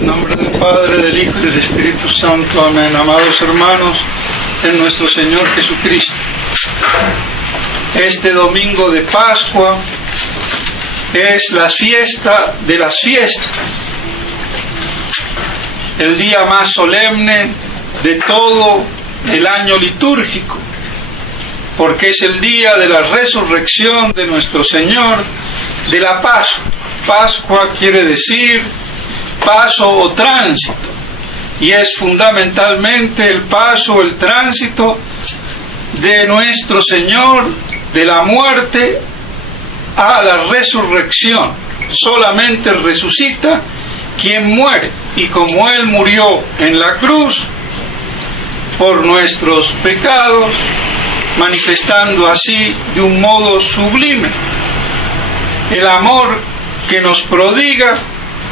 En nombre del Padre, del Hijo y del Espíritu Santo. Amén. Amados hermanos, en nuestro Señor Jesucristo, este domingo de Pascua es la fiesta de las fiestas, el día más solemne de todo el año litúrgico, porque es el día de la resurrección de nuestro Señor, de la Pascua. Pascua quiere decir paso o tránsito, y es fundamentalmente el paso, el tránsito de nuestro Señor de la muerte a la resurrección. Solamente resucita quien muere, y como Él murió en la cruz por nuestros pecados, manifestando así de un modo sublime el amor que nos prodiga,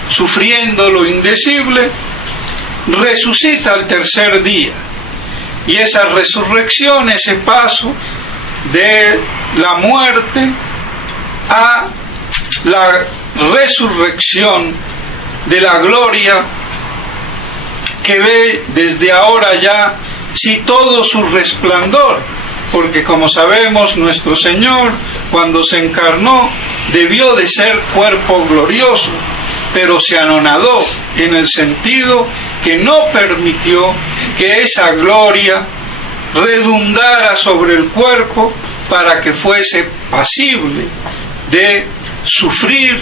sufriendo lo indecible, resucita al tercer día. Y esa resurrección, ese paso de la muerte a la resurrección de la gloria, que ve desde ahora ya sí todo su resplandor, porque como sabemos, nuestro Señor, cuando se encarnó, debió de ser cuerpo glorioso, pero se anonadó en el sentido que no permitió que esa gloria redundara sobre el cuerpo para que fuese pasible de sufrir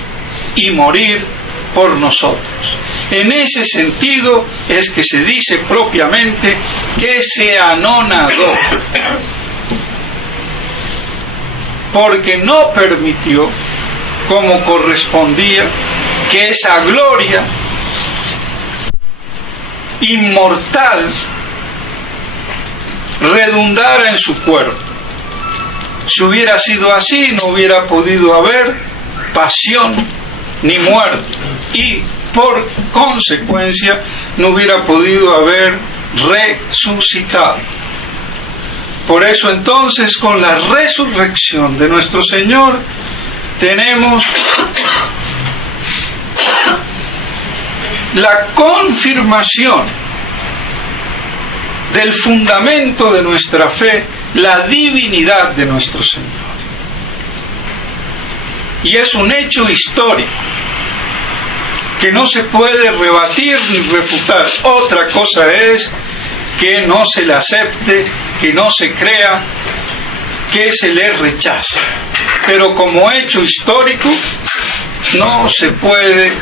y morir por nosotros. En ese sentido es que se dice propiamente que se anonadó, porque no permitió, como correspondía, que esa gloria inmortal redundara en su cuerpo. Si hubiera sido así, no hubiera podido haber pasión ni muerte, y por consecuencia no hubiera podido haber resucitado. Por eso entonces, con la resurrección de nuestro Señor, tenemos la confirmación del fundamento de nuestra fe, la divinidad de nuestro Señor. Y es un hecho histórico que no se puede rebatir ni refutar. Otra cosa es que no se le acepte, que no se crea, que se le rechace. Pero como hecho histórico no se puede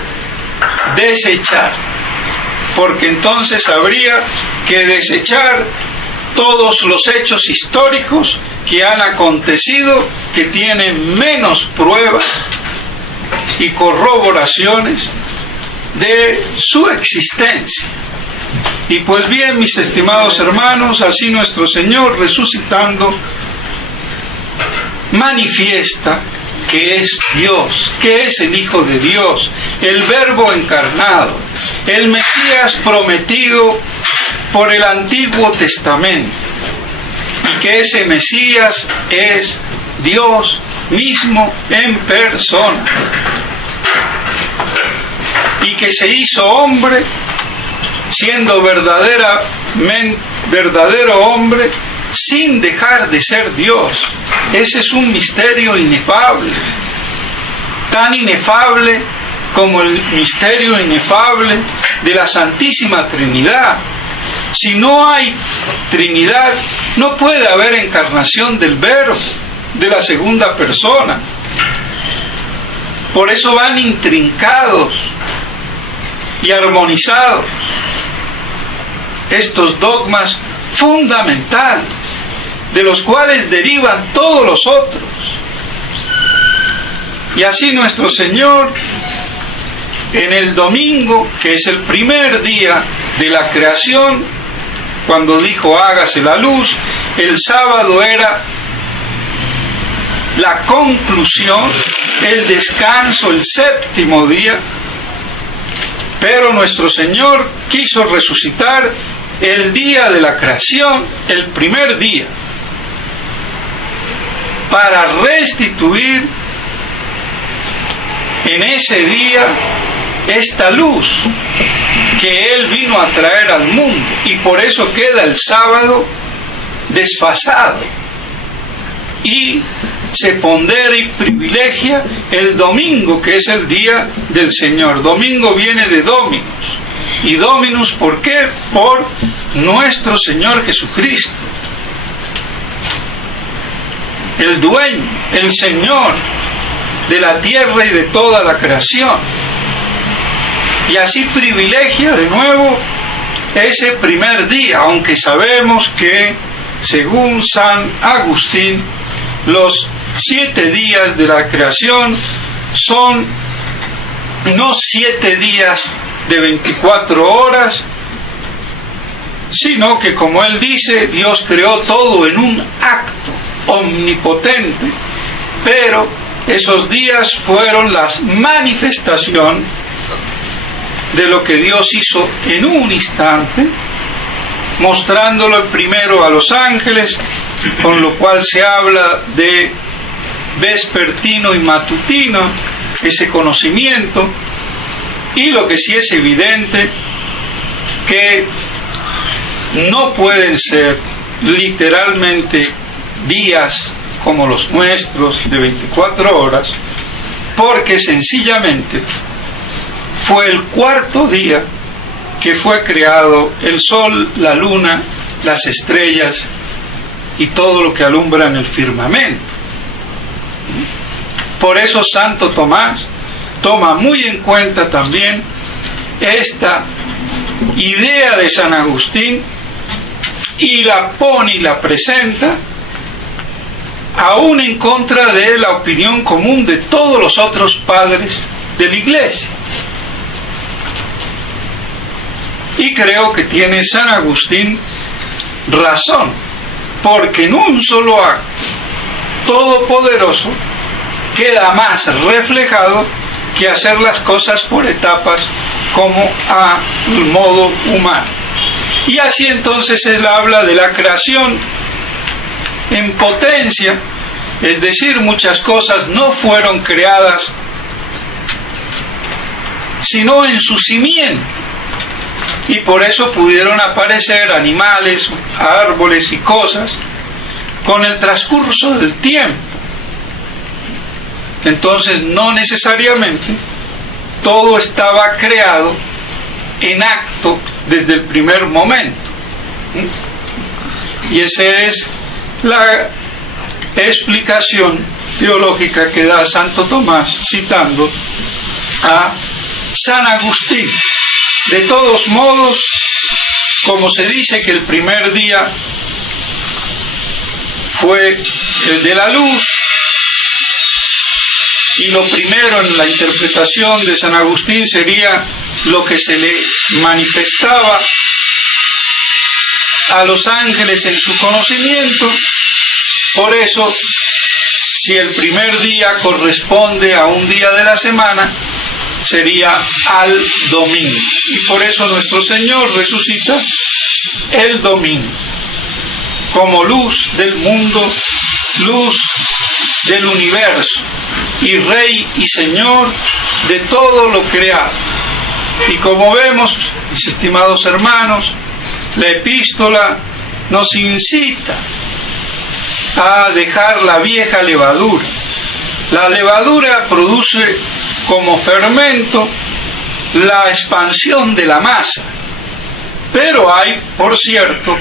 desechar, porque entonces habría que desechar todos los hechos históricos que han acontecido, que tienen menos pruebas y corroboraciones de su existencia. Y pues bien, mis estimados hermanos, así nuestro Señor, resucitando, manifiesta que es Dios, que es el Hijo de Dios, el Verbo encarnado, el Mesías prometido por el Antiguo Testamento, y que ese Mesías es Dios mismo en persona, y que se hizo hombre, siendo verdadero hombre, sin dejar de ser Dios. Ese es un misterio inefable, tan inefable como el misterio inefable de la Santísima Trinidad. Si no hay Trinidad, no puede haber encarnación del Verbo, de la segunda persona. Por eso van intrincados y armonizados estos dogmas fundamentales, de los cuales derivan todos los otros. Y así nuestro Señor, en el domingo, que es el primer día de la creación, cuando dijo hágase la luz, el sábado era la conclusión, el descanso, el séptimo día, pero nuestro Señor quiso resucitar el día de la creación, el primer día, para restituir en ese día esta luz que Él vino a traer al mundo, y por eso queda el sábado desfasado y se pondera y privilegia el domingo, que es el día del Señor. Domingo viene de Dominus, y Dominus, ¿por qué? Por nuestro Señor Jesucristo, el dueño, el Señor de la tierra y de toda la creación. Y así privilegia de nuevo ese primer día, aunque sabemos que, según San Agustín, los 7 días de la creación son no 7 días de 24 horas, sino que, como él dice, Dios creó todo en un acto omnipotente, pero esos días fueron la manifestación de lo que Dios hizo en un instante, mostrándolo primero a los ángeles, con lo cual se habla de vespertino y matutino, ese conocimiento. Y lo que sí es evidente, que no pueden ser literalmente días como los nuestros de 24 horas, porque sencillamente fue el cuarto día que fue creado el sol, la luna, las estrellas y todo lo que alumbra en el firmamento. Por eso Santo Tomás toma muy en cuenta también esta idea de San Agustín y la pone y la presenta aún en contra de la opinión común de todos los otros padres de la Iglesia. Y creo que tiene San Agustín razón, porque en un solo acto todopoderoso queda más reflejado que hacer las cosas por etapas como a modo humano. Y así entonces él habla de la creación en potencia, es decir, muchas cosas no fueron creadas sino en su simiente, y por eso pudieron aparecer animales, árboles y cosas con el transcurso del tiempo. Entonces no necesariamente todo estaba creado en acto desde el primer momento. Y esa es la explicación teológica que da Santo Tomás citando a San Agustín. De todos modos, como se dice que el primer día fue el de la luz, y lo primero en la interpretación de San Agustín sería lo que se le manifestaba a los ángeles en su conocimiento. Por eso, si el primer día corresponde a un día de la semana, sería al domingo. Y por eso nuestro Señor resucita el domingo, como luz del mundo, luz del universo, y Rey y Señor de todo lo creado. Y como vemos, mis estimados hermanos, la epístola nos incita a dejar la vieja levadura. La levadura produce como fermento la expansión de la masa, pero hay, por cierto,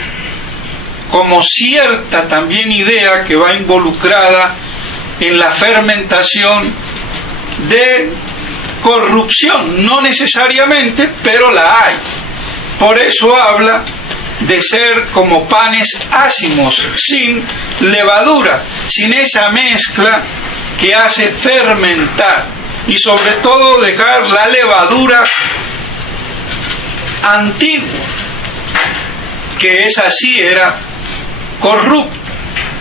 como cierta también idea que va involucrada en la fermentación de corrupción, no necesariamente, pero la hay. Por eso habla de ser como panes ácimos, sin levadura, sin esa mezcla que hace fermentar, y sobre todo dejar la levadura antigua, que esa sí era corrupta,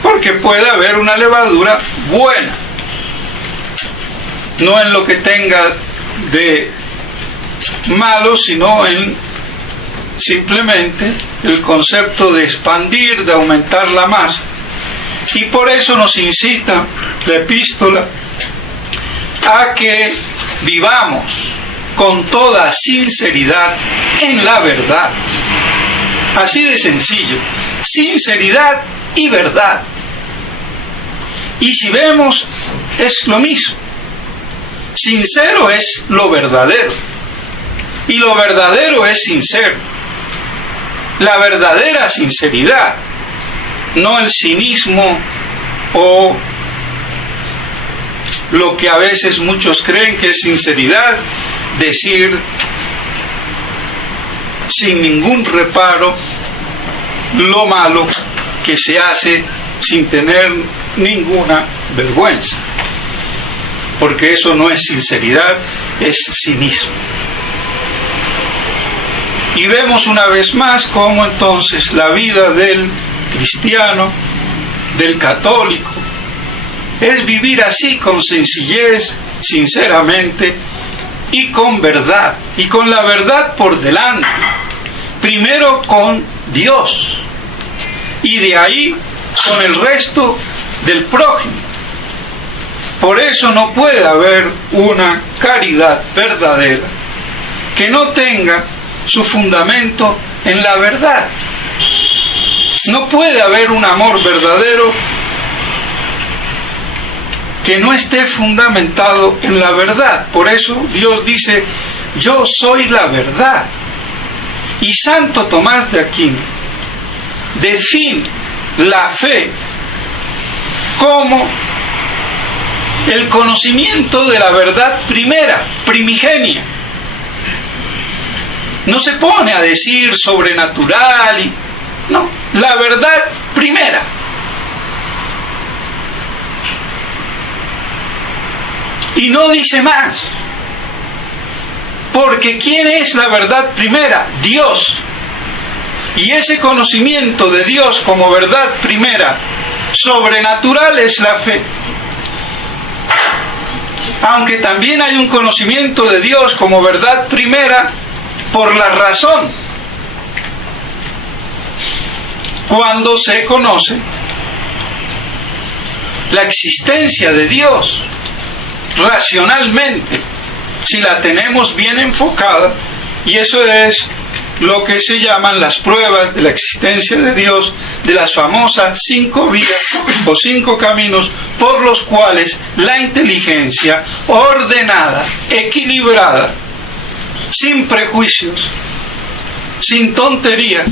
porque puede haber una levadura buena, no en lo que tenga de malo, sino en simplemente el concepto de expandir, de aumentar la masa. Y por eso nos incita la epístola a que vivamos con toda sinceridad en la verdad. Así de sencillo, sinceridad y verdad. Y si vemos, es lo mismo. Sincero es lo verdadero, y lo verdadero es sincero. La verdadera sinceridad, no el cinismo o lo que a veces muchos creen que es sinceridad, decir sin ningún reparo lo malo que se hace sin tener ninguna vergüenza, porque eso no es sinceridad, es cinismo. Y vemos una vez más cómo entonces la vida del cristiano, del católico, es vivir así, con sencillez, sinceramente, y con verdad, y con la verdad por delante, primero con Dios, y de ahí con el resto del prójimo. Por eso no puede haber una caridad verdadera que no tenga su fundamento en la verdad. No puede haber un amor verdadero que no esté fundamentado en la verdad. Por eso Dios dice: yo soy la verdad. Y Santo Tomás de Aquino define la fe como el conocimiento de la verdad primera, primigenia. No se pone a decir sobrenatural, no, la verdad primera. Y no dice más, porque ¿quién es la verdad primera? Dios. Y ese conocimiento de Dios como verdad primera, sobrenatural, es la fe. Aunque también hay un conocimiento de Dios como verdad primera por la razón, cuando se conoce la existencia de Dios racionalmente, si la tenemos bien enfocada, y eso es lo que se llaman las pruebas de la existencia de Dios, de las famosas 5 vías o 5 caminos por los cuales la inteligencia ordenada, equilibrada, sin prejuicios, sin tonterías,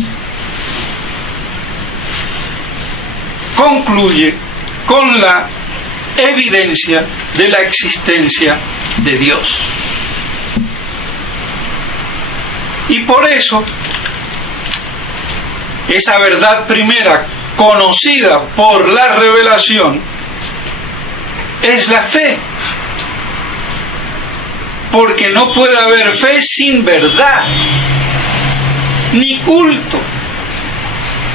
concluye con la evidencia de la existencia de Dios. Y por eso, esa verdad primera, conocida por la revelación, es la fe. Porque no puede haber fe sin verdad, ni culto.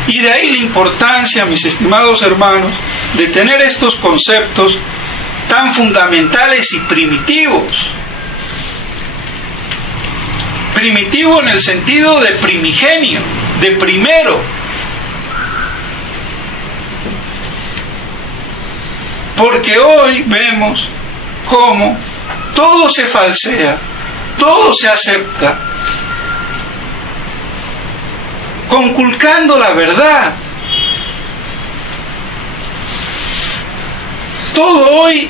Y de ahí la importancia, mis estimados hermanos, de tener estos conceptos tan fundamentales y primitivos. Primitivo en el sentido de primigenio, de primero. Porque hoy vemos cómo todo se falsea, todo se acepta, conculcando la verdad. Todo hoy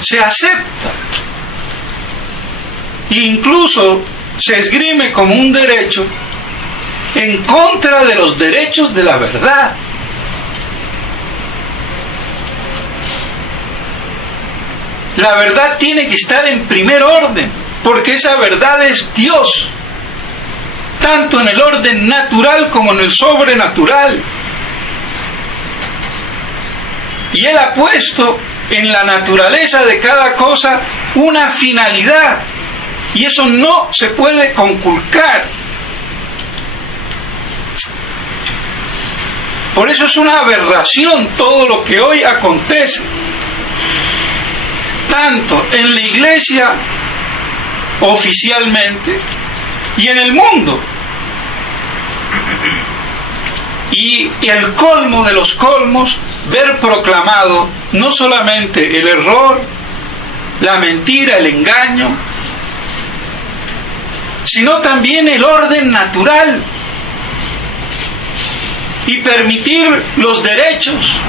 se acepta, e incluso se esgrime como un derecho en contra de los derechos de la verdad. La verdad tiene que estar en primer orden, porque esa verdad es Dios, tanto en el orden natural como en el sobrenatural. Y Él ha puesto en la naturaleza de cada cosa una finalidad, y eso no se puede conculcar. Por eso es una aberración todo lo que hoy acontece, tanto en la iglesia oficialmente y en el mundo. Y el colmo de los colmos, ver proclamado no solamente el error, la mentira, el engaño, sino también el orden natural y permitir los derechos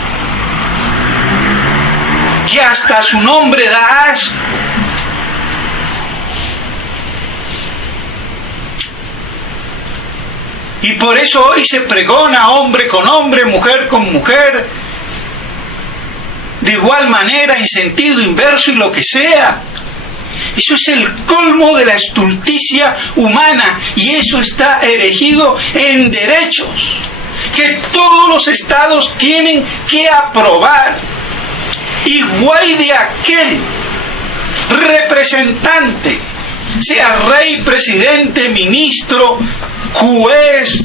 que hasta su nombre da asco. Y por eso hoy se pregona hombre con hombre, mujer con mujer, de igual manera, en sentido inverso y lo que sea. Eso es el colmo de la estulticia humana, y eso está erigido en derechos que todos los estados tienen que aprobar. Igual de aquel representante, sea rey, presidente, ministro, juez,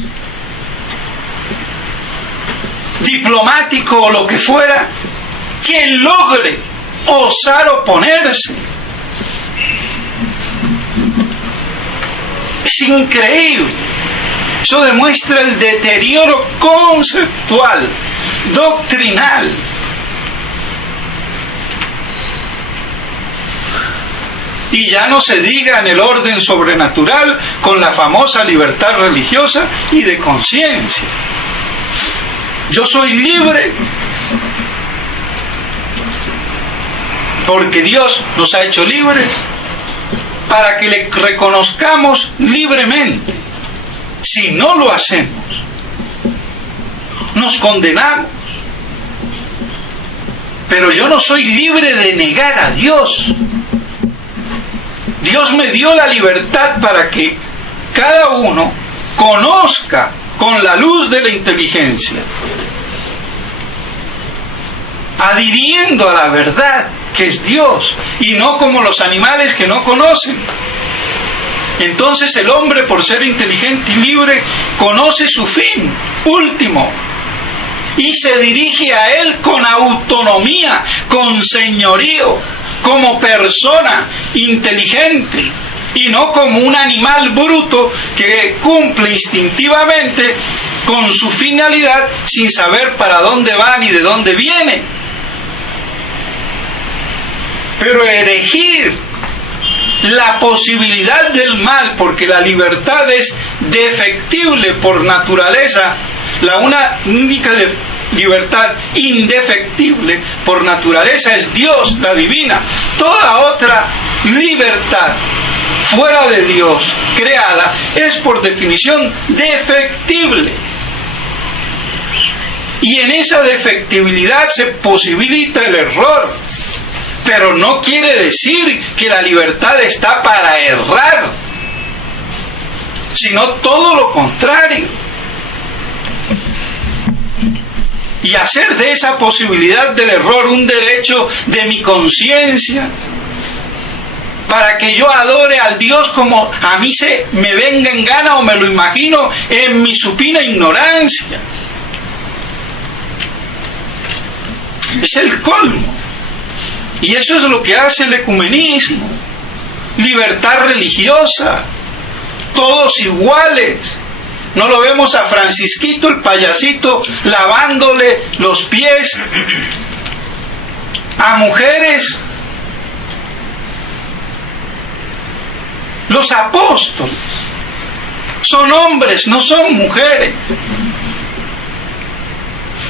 diplomático o lo que fuera, que logre osar oponerse. Es increíble. Eso demuestra el deterioro conceptual, doctrinal. Y ya no se diga en el orden sobrenatural con la famosa libertad religiosa y de conciencia. Yo soy libre porque Dios nos ha hecho libres para que le reconozcamos libremente. Si no lo hacemos, nos condenamos. Pero yo no soy libre de negar a Dios. Dios me dio la libertad para que cada uno conozca con la luz de la inteligencia, adhiriendo a la verdad que es Dios, y no como los animales que no conocen. Entonces el hombre, por ser inteligente y libre, conoce su fin último y se dirige a él con autonomía, con señorío, como persona inteligente, y no como un animal bruto que cumple instintivamente con su finalidad sin saber para dónde va ni de dónde viene. Pero erigir la posibilidad del mal, porque la libertad es defectible por naturaleza, la única libertad indefectible por naturaleza es Dios, la divina. Toda otra libertad fuera de Dios, creada, es por definición defectible. Y en esa defectibilidad se posibilita el error. Pero no quiere decir que la libertad está para errar, sino todo lo contrario. Y hacer de esa posibilidad del error un derecho de mi conciencia, para que yo adore al Dios como a mí se me venga en gana o me lo imagino en mi supina ignorancia. Es el colmo. Y eso es lo que hace el ecumenismo. Libertad religiosa, todos iguales. No lo vemos a Francisquito, el payasito, lavándole los pies a mujeres. Los apóstoles son hombres, no son mujeres.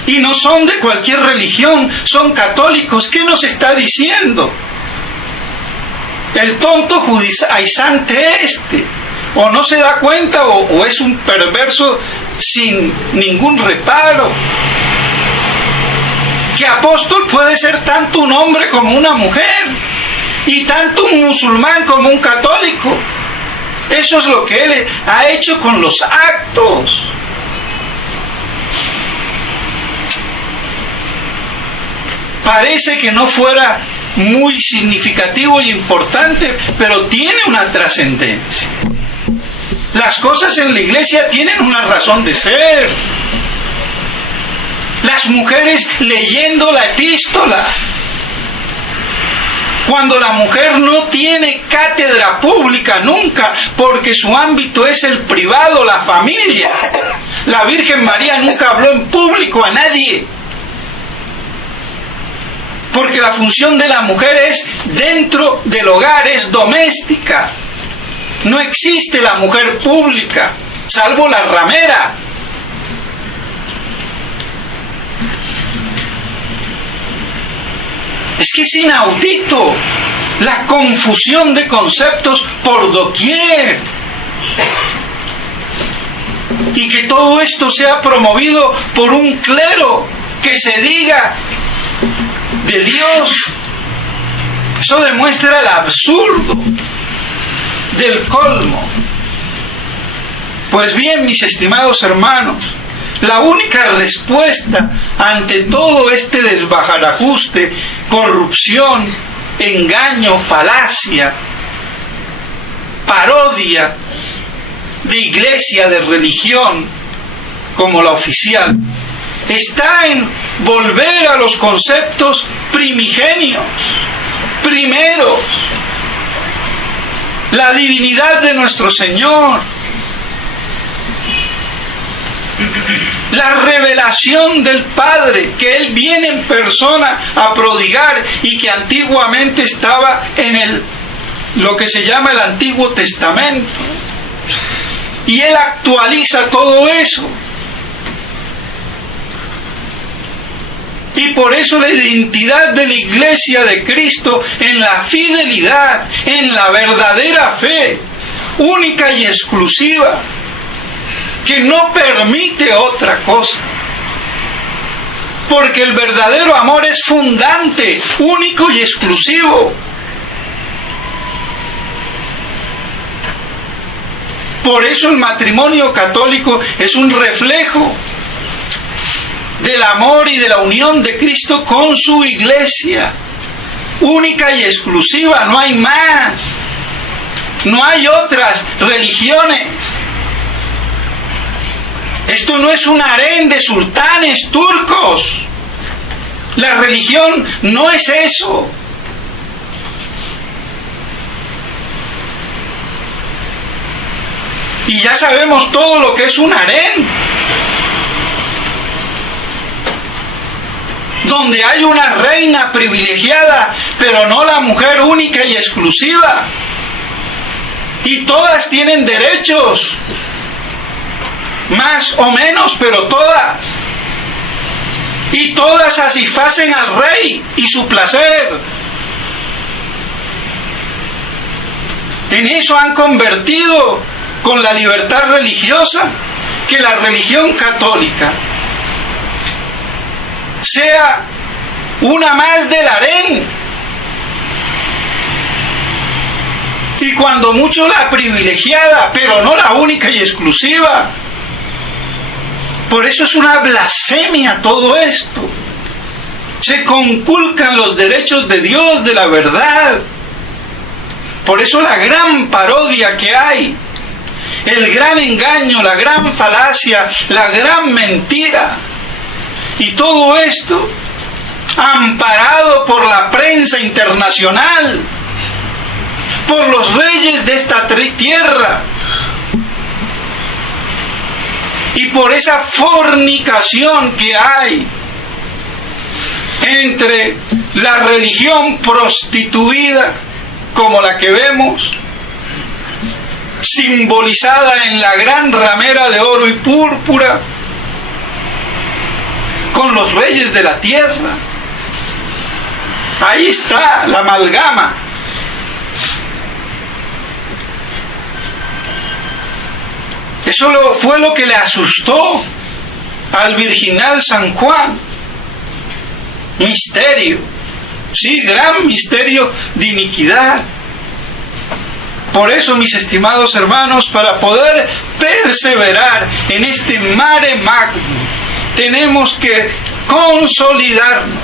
Y no son de cualquier religión, son católicos. ¿Qué nos está diciendo? El tonto judaizante o no se da cuenta, o es un perverso sin ningún reparo. Que apóstol puede ser tanto un hombre como una mujer, y tanto un musulmán como un católico. Eso es lo que él ha hecho con los actos. Parece que no fuera muy significativo y importante, pero tiene una trascendencia. Las cosas en la iglesia tienen una razón de ser. Las mujeres leyendo la epístola. Cuando la mujer no tiene cátedra pública nunca, porque su ámbito es el privado, la familia. La Virgen María nunca habló en público a nadie. Porque la función de la mujer es dentro del hogar, es doméstica. No existe la mujer pública, salvo la ramera. Es que es inaudito la confusión de conceptos por doquier. Y que todo esto sea promovido por un clero que se diga de Dios. Eso demuestra el absurdo del colmo. Pues bien, mis estimados hermanos, la única respuesta ante todo este desbarajuste, corrupción, engaño, falacia, parodia de iglesia, de religión, como la oficial, está en volver a los conceptos primigenios, primeros, la divinidad de nuestro Señor, la revelación del Padre que Él viene en persona a prodigar y que antiguamente estaba en lo que se llama el Antiguo Testamento. Y Él actualiza todo eso. Y por eso la identidad de la Iglesia de Cristo en la fidelidad, en la verdadera fe, única y exclusiva, que no permite otra cosa. Porque el verdadero amor es fundante, único y exclusivo. Por eso el matrimonio católico es un reflejo del amor y de la unión de Cristo con su Iglesia, única y exclusiva, no hay más, no hay otras religiones. Esto no es un harén de sultanes turcos, la religión no es eso. Y ya sabemos todo lo que es un harén, donde hay una reina privilegiada, pero no la mujer única y exclusiva. Y todas tienen derechos, más o menos, pero todas. Y todas satisfacen al rey y su placer. En eso han convertido con la libertad religiosa, que la religión católica sea una más del harén, y cuando mucho la privilegiada, pero no la única y exclusiva. Por eso es una blasfemia todo esto. Se conculcan los derechos de Dios, de la verdad. Por eso la gran parodia que hay, el gran engaño, la gran falacia, la gran mentira. Y todo esto amparado por la prensa internacional, por los reyes de esta tierra, y por esa fornicación que hay entre la religión prostituida, como la que vemos, simbolizada en la gran ramera de oro y púrpura, con los reyes de la tierra. Ahí está la amalgama. Eso fue lo que le asustó al virginal San Juan. Misterio, sí, gran misterio de iniquidad. Por eso, mis estimados hermanos, para poder perseverar en este mare magnum, tenemos que consolidarnos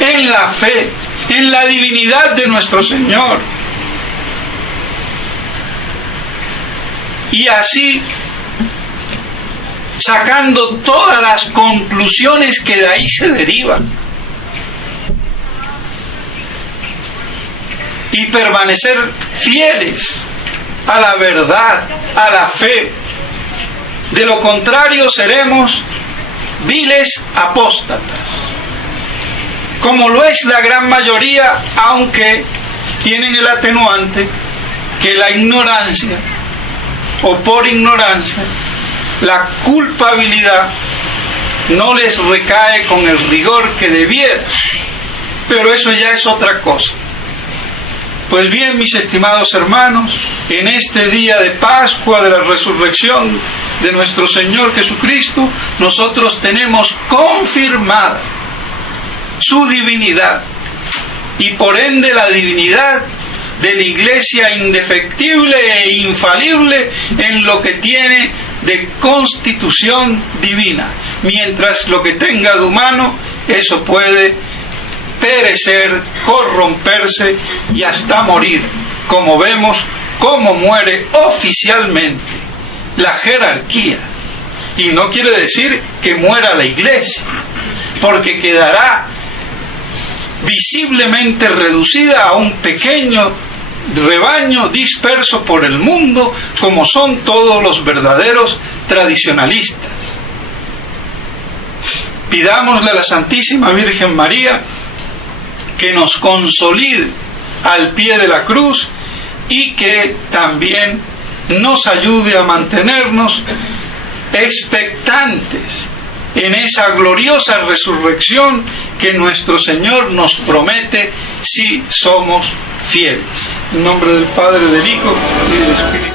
en la fe, en la divinidad de nuestro Señor. Y así, sacando todas las conclusiones que de ahí se derivan, y permanecer fieles a la verdad, a la fe. De lo contrario seremos viles apóstatas, como lo es la gran mayoría, aunque tienen el atenuante que la ignorancia, o por ignorancia, la culpabilidad no les recae con el rigor que debiera, pero eso ya es otra cosa. Pues bien, mis estimados hermanos, en este día de Pascua, de la resurrección de nuestro Señor Jesucristo, nosotros tenemos confirmada su divinidad y por ende la divinidad de la Iglesia indefectible e infalible en lo que tiene de constitución divina, mientras lo que tenga de humano, eso puede perecer, corromperse y hasta morir, como vemos cómo muere oficialmente la jerarquía. Y no quiere decir que muera la Iglesia, porque quedará visiblemente reducida a un pequeño rebaño disperso por el mundo, como son todos los verdaderos tradicionalistas. Pidámosle a la Santísima Virgen María que nos consolide al pie de la cruz y que también nos ayude a mantenernos expectantes en esa gloriosa resurrección que nuestro Señor nos promete si somos fieles. En nombre del Padre, del Hijo y del Espíritu.